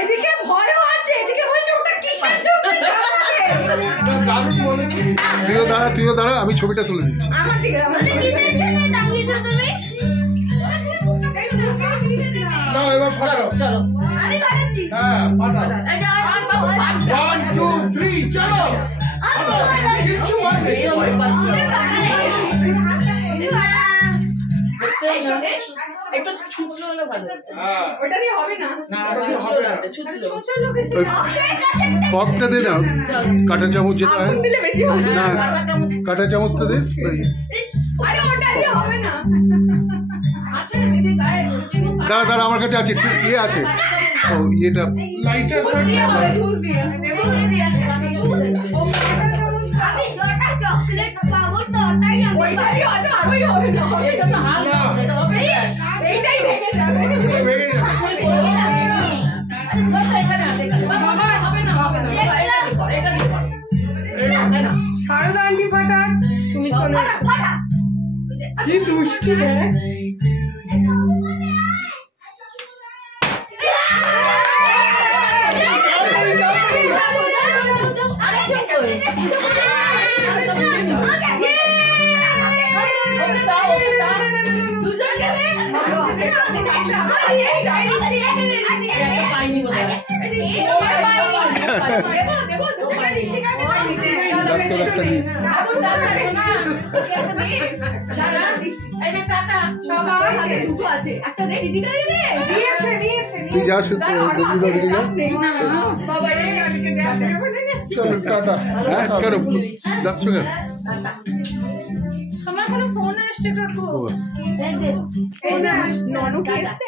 এদিকে ভয়ও আছে, এদিকে বলছে ওটা কিসের জন্য তুইও দাঁড়া, আমি ছবিটা তুলে দিচ্ছি। আমার দিকে কিসের জন্য দাঁড়িয়েছো তুমি? নাও এবার ফাটাও। চলো আমি ফাটাচ্ছি। হ্যাঁ ফাটাও। এই যে 1 2 3 চলো। কিচ্ছু হয় একটু ছুঁচলো হলে ভালো। ওটা দিয়ে হবে না। না ছুঁচলো লাগবে, ছুঁচলো। ফকটা দে না, কাঁটা চামচ যেটা হয় দিলে বেশি ভালো। না, কাঁটা চামচটা দে। আরে ওটা দিয়ে হবে না। আছে দিদি গায়ে দাঁড়া দাঁড়া, আমার কাছে আছে, ইয়ে আছে। ও ইয়েটা লাইটার দিয়ে হবে, ঝুল দিয়ে। আমি যটা চকলেট পাবো তটাই আমি ওইটাই হয়তো আরোই হবে না। এটা তো হাল না, এটা হবে না। এইটাই ভেঙে যাবে। ভেঙে যাবে। বসে এখানে আসে বাবা, হবে না হবে না, এটা দিয়ে কর। না শারদা আন্টি ফাটা, তুমি চলো ফাটা। কি দুষ্টু রে। তুই যাস, চলো টাটা। হ্যাঁ কেন যাচ্ছ কেন? তোমার কোনো ফোন আসছে কাকু? এই যে ননু কি আসছে?